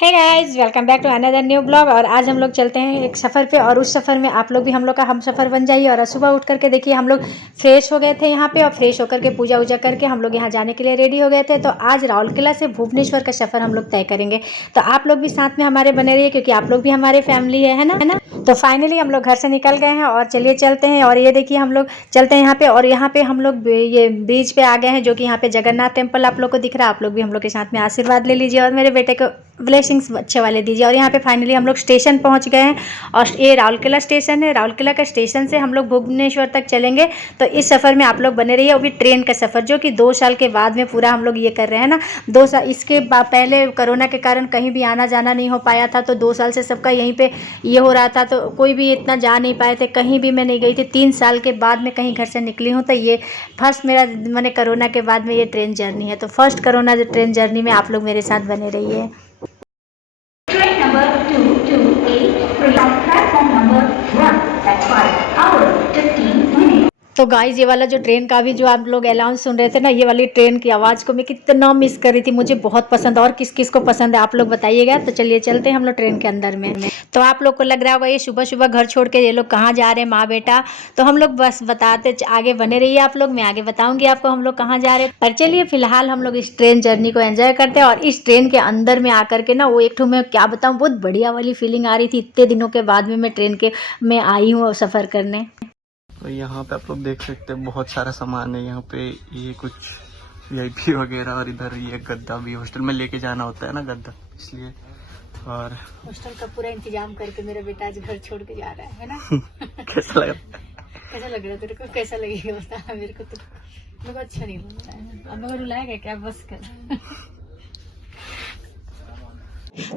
Hey guys, welcome back to another new blog. और आज हम लोग चलते हैं एक सफ़र पे और उस सफ़र में आप लोग भी हम लोग का हम सफ़र बन जाइए। और सुबह उठ करके देखिए हम लोग फ्रेश हो गए थे यहाँ पे, और फ्रेश होकर के पूजा वूजा करके हम लोग यहाँ जाने के लिए रेडी हो गए थे। तो आज राउरकेला से भुवनेश्वर का सफ़र हम लोग तय करेंगे। तो आप लोग भी साथ में हमारे बने रहिए, क्योंकि आप लोग भी हमारे फैमिली है ना। तो फाइनली हम लोग घर से निकल गए हैं और चलिए चलते हैं। और ये देखिए हम लोग चलते हैं यहाँ पे, और यहाँ पे हम लोग ये ब्रिज पे आ गए हैं, जो कि यहाँ पे जगन्नाथ टेम्पल आप लोग को दिख रहा है। आप लोग भी हम लोग के साथ में आशीर्वाद ले लीजिए और मेरे बेटे को ब्लेसिंग्स अच्छे वाले दीजिए। और यहाँ पे फाइनली हम लोग स्टेशन पहुँच गए हैं, और ये राउरकेला स्टेशन है। राउरकेला का स्टेशन से हम लोग भुवनेश्वर तक चलेंगे। तो इस सफ़र में आप लोग बने रहिए, वो भी ट्रेन का सफ़र, जो कि 2 साल के बाद में पूरा हम लोग ये कर रहे हैं ना। 2 साल इसके पहले कोरोना के कारण कहीं भी आना जाना नहीं हो पाया था, तो 2 साल से सबका यहीं पे ये हो रहा था, तो कोई भी इतना जा नहीं पाए थे, कहीं भी मैं नहीं गई थी। 3 साल के बाद में कहीं घर से निकली हूँ, तो ये फर्स्ट मेरा मैंने कोरोना के बाद में ये ट्रेन जर्नी है। तो फर्स्ट कोरोना ट्रेन जर्नी में आप लोग मेरे साथ बने रहिए। Train number 228 from platform number 1 at 5 hours 15 minutes. तो गाइस, ये वाला जो ट्रेन का भी जो आप लोग अनाउंस सुन रहे थे ना, ये वाली ट्रेन की आवाज़ को मैं कितना मिस कर रही थी। मुझे बहुत पसंद, और किस किस को पसंद है आप लोग बताइएगा। तो चलिए चलते हैं हम लोग ट्रेन के अंदर में। तो आप लोग को लग रहा होगा ये सुबह सुबह घर छोड़ के ये लोग कहाँ जा रहे हैं माँ बेटा। तो हम लोग बस बताते, आगे बने रहिए आप लोग, मैं आगे बताऊंगी आपको हम लोग कहाँ जा रहे हैं। पर चलिए फिलहाल हम लोग इस ट्रेन जर्नी को एंजॉय करते हैं। और इस ट्रेन के अंदर में आकर के ना, वो एक ठो मैं क्या बताऊँ, बहुत बढ़िया वाली फीलिंग आ रही थी। इतने दिनों के बाद में मैं ट्रेन के में आई हूँ सफ़र करने। तो यहाँ पे आप लोग देख सकते हैं बहुत सारा सामान है यहाँ पे। ये कुछ वीआईपी वगैरह, और इधर ये गद्दा भी हॉस्टल में लेके जाना होता है ना गद्दा, इसलिए। और हॉस्टल का पूरा इंतजाम करके मेरा बेटा आज घर छोड़ के जा रहा है ना। कैसा लग रहा है? कैसा लग रहा है तेरे को? कैसा लगेगा बता मेरे को। तो मेरे को अच्छा नहीं लग रहा है। अब मेरे को रुलाएगा क्या? बस कर।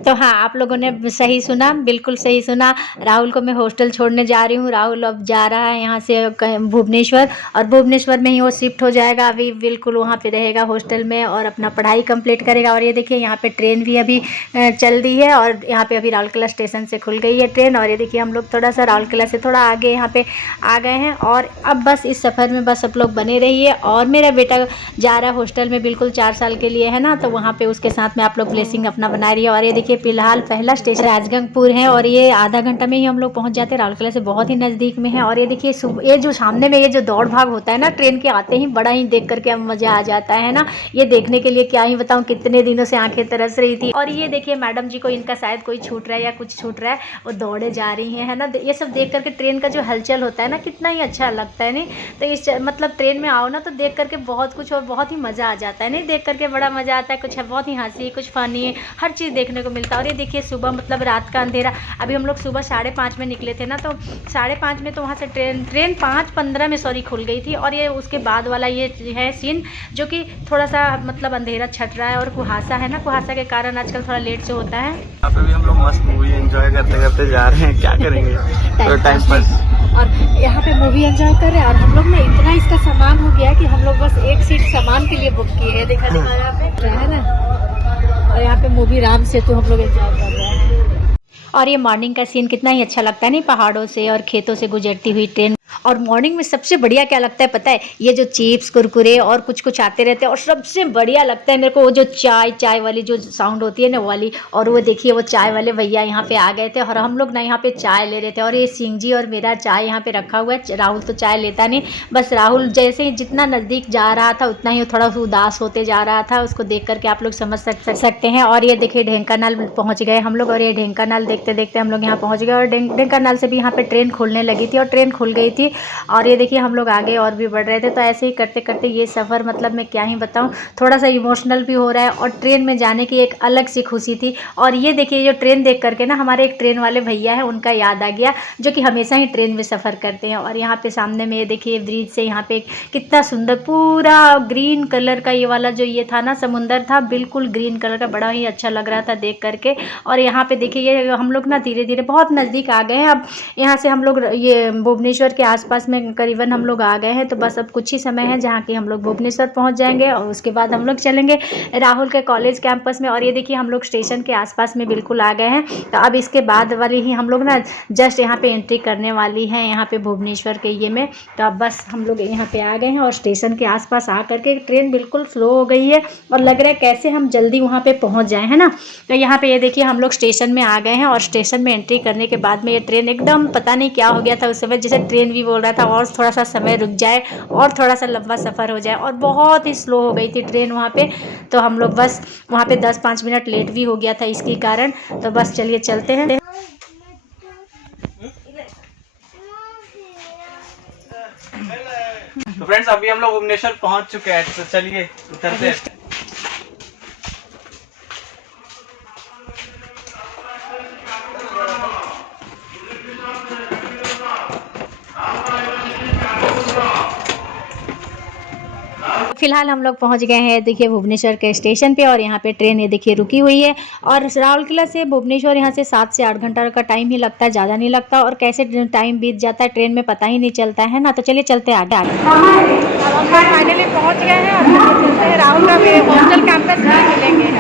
तो हाँ, आप लोगों ने सही सुना, बिल्कुल सही सुना। राहुल को मैं हॉस्टल छोड़ने जा रही हूँ। राहुल अब जा रहा है यहाँ से भुवनेश्वर, और भुवनेश्वर में ही वो शिफ्ट हो जाएगा। अभी बिल्कुल वहाँ पे रहेगा हॉस्टल में और अपना पढ़ाई कंप्लीट करेगा। और ये देखिए यहाँ पे ट्रेन भी अभी चल रही है, और यहाँ पे अभी राउरकेला स्टेशन से खुल गई है ट्रेन। और ये देखिए हम लोग थोड़ा सा राउरकेला से थोड़ा आगे यहाँ पे आ गए हैं। और अब बस इस सफ़र में बस आप लोग बने रहिए। और मेरा बेटा जा रहा है हॉस्टल में बिल्कुल 4 साल के लिए है ना, तो वहाँ पे उसके साथ में आप लोग ब्लेसिंग अपना बना रही है। और ये देखिए फिलहाल पहला स्टेशन राजगंगपुर है, और ये आधा घंटा में ही हम लोग पहुँच जाते हैं। राउरकेला से बहुत ही नज़दीक में है। और ये देखिए ये जो सामने में ये जो दौड़ भाग होता है ना ट्रेन के आते ही, बड़ा ही देख करके मज़ा आ जाता है ना। ये देखने के लिए क्या ही बताऊँ, कितने दिनों से आंखें तरस रही थी। और ये देखिए मैडम जी को, इनका शायद कोई छूट रहा है या कुछ छूट रहा है, वो दौड़े जा रही हैं है ना। ये सब देख करके ट्रेन का जो हलचल होता है ना, कितना ही अच्छा लगता है नहीं। तो इस मतलब ट्रेन में आओ ना, तो देख करके बहुत कुछ और बहुत ही मज़ा आ जाता है नहीं। देख करके बड़ा मज़ा आता है, कुछ है बहुत ही हंसी, कुछ फ़नी, हर चीज़ देखने को मिलता है। और ये देखिए सुबह मतलब रात का अंधेरा, अभी हम लोग सुबह 5:30 में निकले थे ना, तो 5:30 में तो वहाँ से ट्रेन 5:15 में सॉरी खुल गई थी। और ये उसके बाद वाला ये है सीन, जो कि थोड़ा सा मतलब अंधेरा छट रहा है, और कुहासा है ना, कुहासा के कारण आजकल थोड़ा लेट से होता है। यहाँ पे भी हम लोग मस्त मूवी एंजॉय करते करते जा रहे हैं, क्या करेंगे तो टाइम पास। और यहाँ पे मूवी एंजॉय कर रहे हैं। और हम लोग में इतना इसका सामान हो गया कि हम लोग बस एक सीट सामान के लिए बुक किए हैं। देखा यहाँ पे है ना। और यहाँ पे मूवी राम सेतु हम लोग एंजॉय कर रहे हैं। और ये मॉर्निंग का सीन कितना ही अच्छा लगता है नहीं, पहाड़ों से और खेतों से गुजरती हुई ट्रेन। और मॉर्निंग में सबसे बढ़िया क्या लगता है पता है? ये जो चिप्स कुरकुरे और कुछ कुछ आते रहते हैं। और सबसे बढ़िया लगता है मेरे को वो जो चाय वाली जो साउंड होती है ना वाली। और वो देखिए वो चाय वाले भैया यहाँ पे आ गए थे, और हम लोग ना यहाँ पे चाय ले रहे थे। और ये सिंह जी और मेरा चाय यहाँ पे रखा हुआ है। राहुल तो चाय लेता नहीं, बस राहुल जैसे ही जितना नज़दीक जा रहा था उतना ही थोड़ा उदास होते जा रहा था। उसको देख करके आप लोग समझ सकते हैं। और ये देखिए ढेंकानाल पहुँच गए हम लोग, और ये ढेंकानाल देखते देखते हम लोग यहाँ पहुँच गए। और ढेंकानाल से भी यहाँ पे ट्रेन खुलने लगी थी, और ट्रेन खुल गई थी। और ये देखिए हम लोग आगे और भी बढ़ रहे थे। तो ऐसे ही करते करते ये सफ़र मतलब मैं क्या ही बताऊँ, थोड़ा सा इमोशनल भी हो रहा है। और ट्रेन में जाने की एक अलग सी खुशी थी। और ये देखिए जो ट्रेन देख करके ना, हमारे एक ट्रेन वाले भैया है, उनका याद आ गया, जो कि हमेशा ही ट्रेन में सफ़र करते हैं। और यहाँ पे सामने में ये देखिए ब्रिज से यहाँ पे कितना सुंदर पूरा ग्रीन कलर का ये वाला जो ये था ना, समुंदर था बिल्कुल ग्रीन कलर का, बड़ा ही अच्छा लग रहा था देख करके। और यहाँ पे देखिए ये हम लोग ना धीरे धीरे बहुत नज़दीक आ गए हैं। अब यहाँ से हम लोग ये भुवनेश्वर के आसपास में करीबन हम लोग आ गए हैं। तो बस अब कुछ ही समय है जहाँ कि हम लोग भुवनेश्वर पहुँच जाएंगे और उसके बाद हम लोग चलेंगे राहुल के कॉलेज कैंपस में। और ये देखिए हम लोग स्टेशन के आसपास में बिल्कुल आ गए हैं। तो अब इसके बाद वाली ही हम लोग ना जस्ट यहाँ पे एंट्री करने वाली है यहाँ पे भुवनेश्वर के ये में। तो अब बस हम लोग यहाँ पे आ गए हैं और स्टेशन के आसपास आ करके ट्रेन बिल्कुल स्लो हो गई है और लग रहा है कैसे हम जल्दी वहाँ पे पहुँच जाएँ, है ना। तो यहाँ पे ये देखिए हम लोग स्टेशन में आ गए हैं और स्टेशन में एंट्री करने के बाद में ये ट्रेन एकदम पता नहीं क्या हो गया था उस समय, जैसे ट्रेन भी बोल रहा था और थोड़ा सा समय रुक जाए और थोड़ा सा लंबा सफ़र हो जाए, और बहुत ही स्लो हो गई थी ट्रेन वहाँ पे। तो हम लोग बस वहाँ पे 10-5 मिनट लेट भी हो गया था इसके कारण। तो बस चलिए चलते हैं। तो फ्रेंड्स अभी हम लोग भुवनेश्वर पहुंच चुके हैं, तो चलिए उतरते हैं। फिलहाल हम लोग पहुंच गए हैं देखिए भुवनेश्वर के स्टेशन पे, और यहाँ पे ट्रेन ये देखिए रुकी हुई है। और राउरकेला से भुवनेश्वर यहाँ से 7 से 8 घंटा का टाइम ही लगता है, ज़्यादा नहीं लगता। और कैसे टाइम बीत जाता है ट्रेन में पता ही नहीं चलता है ना। तो चलिए चलते हैं आगे आगे। अब हम लोग फाइनली पहुँच गए हैं और चलते हैं राहुल का हॉस्टल कैंपस में मिलेंगे।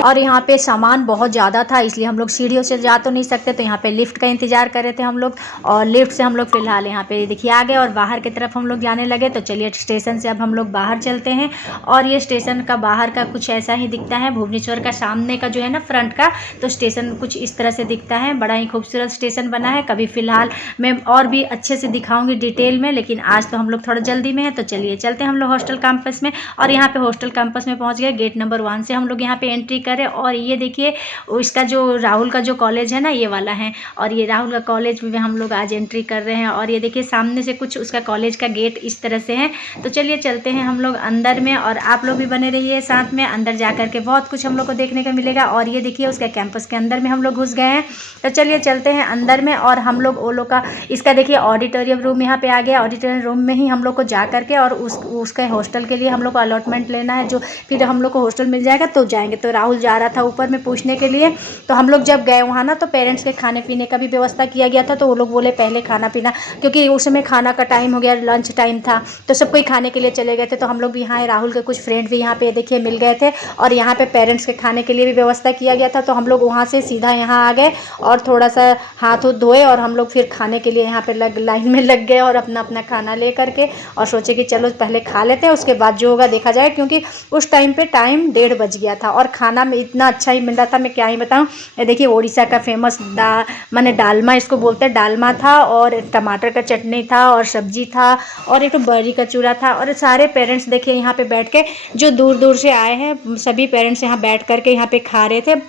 और यहाँ पे सामान बहुत ज़्यादा था इसलिए हम लोग सीढ़ियों से जा तो नहीं सकते, तो यहाँ पे लिफ्ट का इंतज़ार कर रहे थे हम लोग। और लिफ्ट से हम लोग फ़िलहाल यहाँ पे देखिए आ गए और बाहर की तरफ हम लोग जाने लगे। तो चलिए स्टेशन से अब हम लोग बाहर चलते हैं। और ये स्टेशन का बाहर का कुछ ऐसा ही दिखता है, भुवनेश्वर का सामने का जो है ना फ्रंट का, तो स्टेशन कुछ इस तरह से दिखता है। बड़ा ही खूबसूरत स्टेशन बना है। कभी फ़िलहाल मैं और भी अच्छे से दिखाऊँगी डिटेल में, लेकिन आज तो हम लोग थोड़ा जल्दी में है। तो चलिए चलते हैं हम लोग हॉस्टल कैंपस में। और यहाँ पे हॉस्टल कैंपस में पहुँच गए, गेट नंबर 1 से हम लोग यहाँ पे एंट्री करें। और ये देखिए इसका जो राहुल का जो कॉलेज है ना ये वाला है, और ये राहुल का कॉलेज में हम लोग आज एंट्री कर रहे हैं। और ये देखिए सामने से कुछ उसका कॉलेज का गेट इस तरह से है। तो चलिए चलते हैं हम लोग अंदर में, और आप लोग भी बने रहिए साथ में। अंदर जा कर के बहुत कुछ हम लोग को देखने को मिलेगा। और ये देखिए उसका कैंपस के अंदर में हम लोग घुस गए हैं। तो चलिए चलते हैं अंदर में। और हम लोग वो लोग का इसका देखिए ऑडिटोरियम रूम यहाँ पे आ गया। ऑडिटोरियम रूम में ही हम लोग को जा करके और उसके हॉस्टल के लिए हम लोग को अलॉटमेंट लेना है, जो फिर हम लोग को हॉस्टल मिल जाएगा तो जाएंगे। तो राहुल जा रहा था ऊपर में पूछने के लिए। तो हम लोग जब गए वहाँ ना तो पेरेंट्स के खाने पीने का भी व्यवस्था किया गया था। तो वो लोग बोले पहले खाना पीना, क्योंकि उस समय खाना का टाइम हो गया, लंच टाइम था, तो सब कोई खाने के लिए चले गए थे। तो हम लोग भी यहाँ राहुल के कुछ फ्रेंड भी यहाँ पे देखिए मिल गए थे, और यहाँ पे पेरेंट्स के खाने के लिए भी व्यवस्था किया गया था। तो हम लोग वहाँ से सीधा यहाँ आ गए और थोड़ा सा हाथ उथ धोए और हम लोग फिर खाने के लिए यहाँ पे लाइन में लग गए और अपना अपना खाना ले करके, और सोचे कि चलो पहले खा लेते हैं, उसके बाद जो होगा देखा जाए। क्योंकि उस टाइम पे टाइम 1:30 बज गया था और खाना में इतना अच्छा ही मिल रहा था, मैं क्या ही बताऊँ। ये देखिए उड़ीसा का फेमस माने डालमा इसको बोलते हैं, डालमा था और टमाटर का चटनी था और सब्जी था और एक तो बड़ी का चूरा था। और सारे पेरेंट्स देखिए यहाँ पे बैठ के, जो दूर दूर से आए हैं सभी पेरेंट्स यहाँ बैठ करके यहाँ पे खा रहे थे।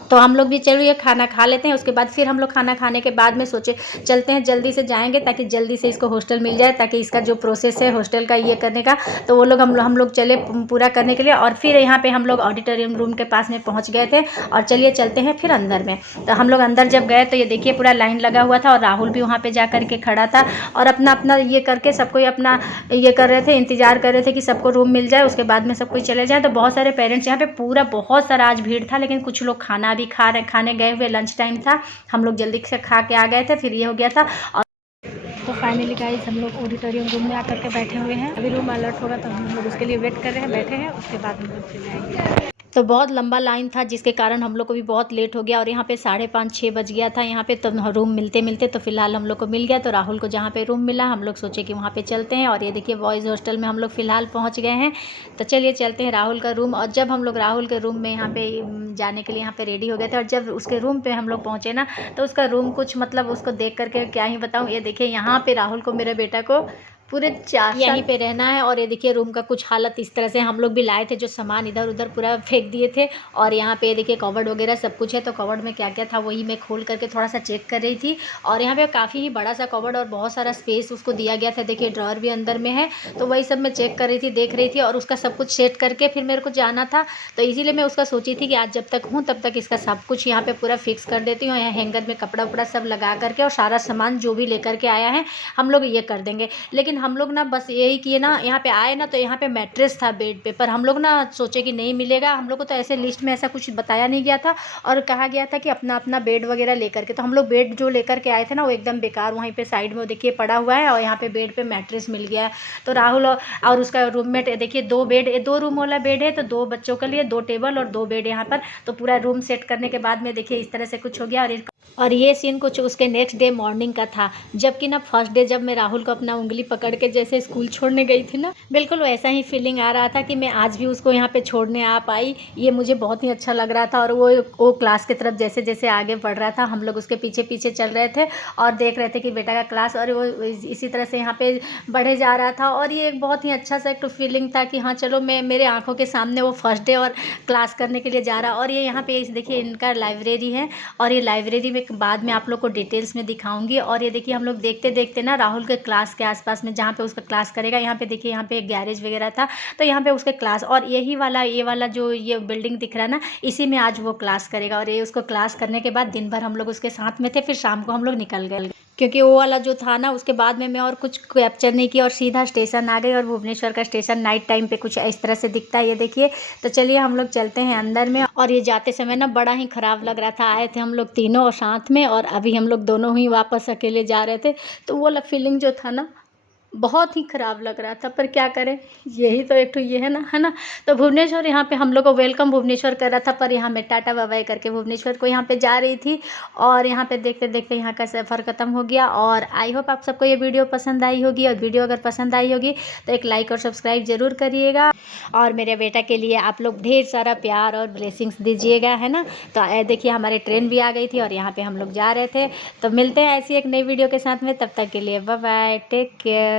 तो हम लोग भी चलो ये खाना खा लेते हैं। उसके बाद फिर हम लोग खाना खाने के बाद में सोचे चलते हैं जल्दी से जाएंगे ताकि जल्दी से इसको हॉस्टल मिल जाए, ताकि इसका जो प्रोसेस है हॉस्टल का ये करने का, तो वो लोग हम लोग चले पूरा करने के लिए। और फिर यहाँ पे हम लोग ऑडिटोरियम रूम के पास में पहुँच गए थे। और चलिए चलते हैं फिर अंदर में। तो हम लोग अंदर जब गए तो ये देखिए पूरा लाइन लगा हुआ था और राहुल भी वहाँ पर जा कर के खड़ा था और अपना अपना ये करके सबको अपना ये कर रहे थे, इंतज़ार कर रहे थे कि सबको रूम मिल जाए, उसके बाद में सब कोई चले जाए। तो बहुत सारे पेरेंट्स यहाँ पे पूरा बहुत सारा आज भीड़ था, लेकिन कुछ लोग खाना भी खाने गए हुए, लंच टाइम था, हम लोग जल्दी से खा के आ गए थे, फिर ये हो गया था। और तो फाइनली गाइस हम लोग ऑडिटोरियम रूम में आकर के बैठे हुए हैं। अभी रूम अलर्ट होगा तो हम लोग उसके लिए वेट कर रहे हैं, बैठे हैं, उसके बाद हम लोग चले आएंगे। तो बहुत लंबा लाइन था जिसके कारण हम लोग को भी बहुत लेट हो गया और यहाँ पे 5:30-6 बज गया था यहाँ पे। तो रूम मिलते मिलते तो फिलहाल हम लोग को मिल गया। तो राहुल को जहाँ पे रूम मिला हम लोग सोचे कि वहाँ पे चलते हैं। और ये देखिए बॉयज़ हॉस्टल में हम लोग फ़िलहाल पहुँच गए हैं। तो चलिए चलते हैं राहुल का रूम। और जब हम लोग राहुल के रूम में यहाँ पे जाने के लिए यहाँ पे रेडी हो गए थे और जब उसके रूम पर हम लोग पहुँचे ना तो उसका रूम कुछ मतलब उसको देख करके क्या ही बताऊँ। ये देखिए यहाँ पर राहुल को, मेरे बेटा को पूरे 4 साल यहीं पे रहना है। और ये देखिए रूम का कुछ हालत इस तरह से, हम लोग भी लाए थे जो सामान इधर उधर पूरा फेंक दिए थे। और यहाँ पे देखिए कवर्ड वगैरह सब कुछ है। तो कवर्ड में क्या क्या था वही मैं खोल करके थोड़ा सा चेक कर रही थी। और यहाँ पे काफ़ी ही बड़ा सा कवर्ड और बहुत सारा स्पेस उसको दिया गया था। देखिए ड्रॉअर भी अंदर में है। तो वही सब मैं चेक कर रही थी, देख रही थी और उसका सब कुछ सेट करके फिर मेरे को जाना था। तो इसीलिए मैं उसका सोची थी कि आज जब तक हूँ तब तक इसका सब कुछ यहाँ पर पूरा फिक्स कर देती हूँ। यहाँ हैंगर में कपड़ा वपड़ा सब लगा करके और सारा सामान जो भी लेकर के आया है हम लोग ये कर देंगे। लेकिन हम लोग ना बस यही किए ना, यहाँ पे आए ना तो यहाँ पे मैट्रेस था बेड पे, पर हम लोग ना सोचे कि नहीं मिलेगा, हम लोग को तो ऐसे लिस्ट में ऐसा कुछ बताया नहीं गया था और कहा गया था कि अपना अपना बेड वगैरह लेकर के, तो हम लोग बेड जो लेकर के आए थे ना वो एकदम बेकार वहीं पे साइड में वो देखिए पड़ा हुआ है और यहाँ पे बेड पे मैट्रेस मिल गया है। तो राहुल और उसका रूममेट देखिए 2 बेड, 2 रूम वाला बेड है, तो 2 बच्चों के लिए 2 टेबल और 2 बेड यहाँ पर, तो पूरा रूम सेट करने के बाद में देखिए इस तरह से कुछ हो गया। और ये सीन कुछ उसके नेक्स्ट डे मॉर्निंग का था, जबकि ना फर्स्ट डे जब मैं राहुल को अपना उंगली पकड़ के जैसे स्कूल छोड़ने गई थी ना, बिल्कुल वैसा ही फीलिंग आ रहा था कि मैं आज भी उसको यहाँ पे छोड़ने आ पाई। ये मुझे बहुत ही अच्छा लग रहा था और वो क्लास की तरफ जैसे जैसे आगे बढ़ रहा था हम लोग उसके पीछे पीछे चल रहे थे और देख रहे थे कि बेटा का क्लास, और वो इसी तरह से यहाँ पे बढ़े जा रहा था। और ये एक बहुत ही अच्छा सा एक फीलिंग था कि हाँ चलो मैं मेरे आँखों के सामने वो फर्स्ट डे और क्लास करने के लिए जा रहा। और ये यहाँ पे देखिए इनका लाइब्रेरी है और ये लाइब्रेरी में बाद में आप लोग को डिटेल्स में दिखाऊंगी। और ये देखिए हम लोग देखते देखते ना राहुल के क्लास के आसपास में जहाँ पे उसका क्लास करेगा, यहाँ पे देखिए यहाँ पे एक गैरेज वगैरह था, तो यहाँ पे उसके क्लास, और यही वाला ये वाला जो ये बिल्डिंग दिख रहा है ना, इसी में आज वो क्लास करेगा। और ये उसको क्लास करने के बाद दिन भर हम लोग उसके साथ में थे, फिर शाम को हम लोग निकल गए क्योंकि वो वाला जो था ना उसके बाद में मैं और कुछ कैप्चर नहीं किया और सीधा स्टेशन आ गई। और भुवनेश्वर का स्टेशन नाइट टाइम पे कुछ इस तरह से दिखता है, ये देखिए। तो चलिए हम लोग चलते हैं अंदर में। और ये जाते समय ना बड़ा ही ख़राब लग रहा था, आए थे हम लोग तीनों और साथ में, और अभी हम लोग दोनों ही वापस अकेले जा रहे थे, तो वो वाला फीलिंग जो था ना बहुत ही ख़राब लग रहा था। पर क्या करें, यही तो एक तो ये है ना। तो भुवनेश्वर यहाँ पे हम लोग को वेलकम भुवनेश्वर कर रहा था, पर यहाँ मैं टाटा बाय बाय करके भुवनेश्वर को यहाँ पे जा रही थी। और यहाँ पे देखते देखते यहाँ का सफ़र ख़त्म हो गया। और आई होप आप सबको ये वीडियो पसंद आई होगी, और वीडियो अगर पसंद आई होगी तो एक लाइक और सब्सक्राइब ज़रूर करिएगा। और मेरे बेटा के लिए आप लोग ढेर सारा प्यार और ब्लेसिंग्स दीजिएगा, है ना। तो देखिए हमारी ट्रेन भी आ गई थी और यहाँ पर हम लोग जा रहे थे। तो मिलते हैं ऐसी एक नई वीडियो के साथ में, तब तक के लिए बाय बाय, टेक केयर।